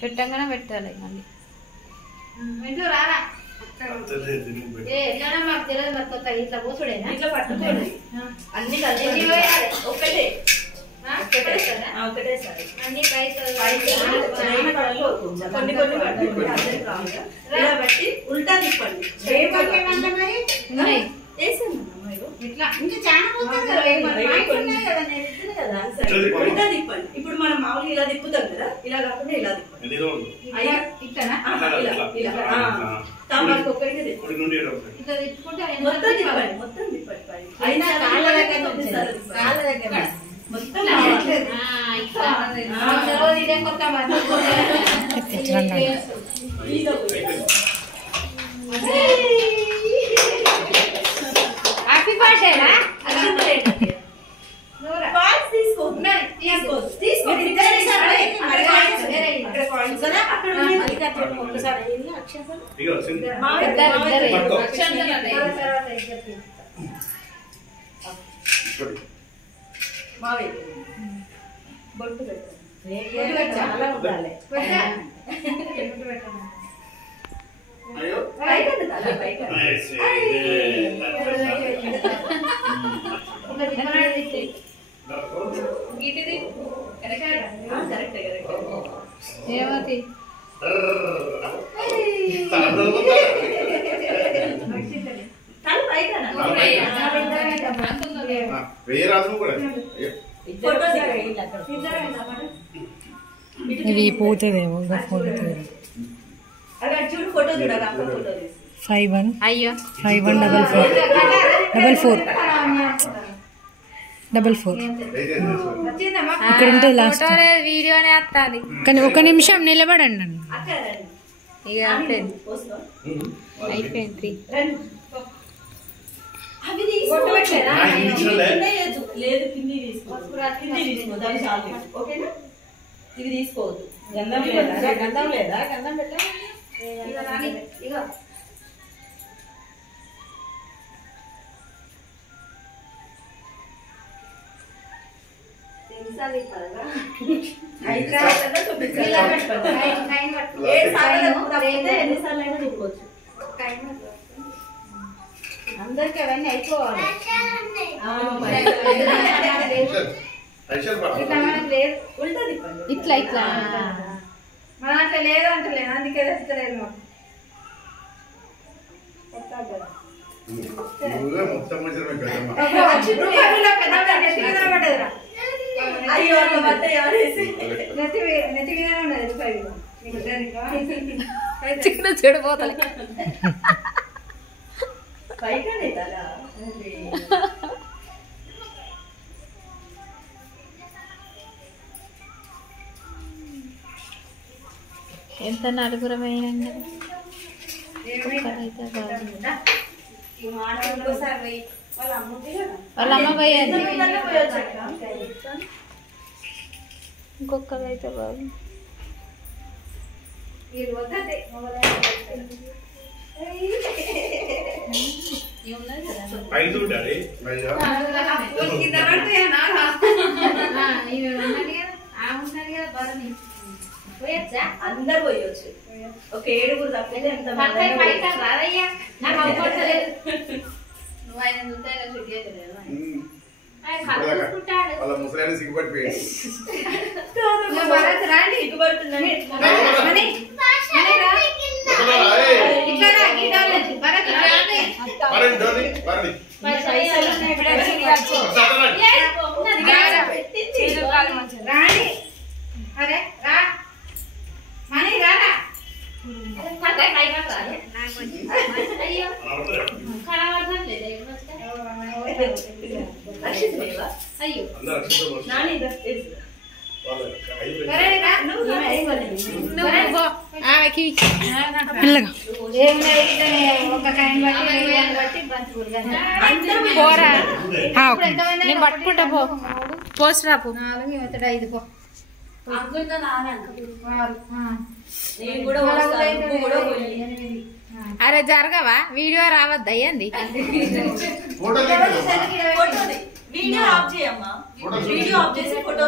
పెట్టంగానే పెట్టాలి మళ్ళీ మాకు తెలియదు మరి కొత్త ఇట్లా పోసుడేనా ఇట్లా పట్టుకోండి అన్ని కలిసి ఒక్కటే ఒకటేసారి అన్ని కొన్ని కొన్ని బట్టి ఉల్టా తిప్పండి ఇట్లా ఇంకా చాలా ఉల్టా తిప్పండి. ఇప్పుడు మనం మామూలుగా ఇలా తిప్పుతాం కదా, ఇలా కాకుండా ఇలా తిప్పండి. ఇట్లా తిప్పుకుంటే మొత్తం తిప్పండి, మొత్తం తిప్పండి. మొత్తం ఇదే కొత్త హ్యాపీ బర్త్డేనా బొట్టు చాలా ఉండాలి. ఏమతి ఇవి పోతుందేమో 5144 ఇక్కడ ఉంటుంది లాస్ట్ వీడియోనే వస్తుంది. కానీ ఒక నిమిషం నిలబడండి అండి. ఇక అయిపోయింది. ఇవి తీసుకోవద్దు. గంధం లేదా గంధం లేదా గంధం పెట్ట ఎన్నిసార్లు అయినా చూసుకోవచ్చు. అందరికి అవన్నీ అయిపోవాలి. ఇట్లా ఇట్లా మన అట్లా లేదు అంటలేదు, అందుకే తెస్తలేదు మాకు. నెత్తి మీద ఉండదు రూపాయలు చిన్న చెడిపోతాయి. ఎంత నలుగురమైన వాళ్ళ అమ్మ పోయేది, ఇంకొకరు అయితే బాగు. అందరు పోయొచ్చు. ఒక 7 తప్పితే ఎంత నేను పట్టుకుంటా పో పోస్రా పో 5 పో. అరే జరగవా, వీడియో రావద్దా ఏంది? వీడియో ఆఫ్ చేయమ్మా, వీడియో ఆఫ్ చేసి ఫోటో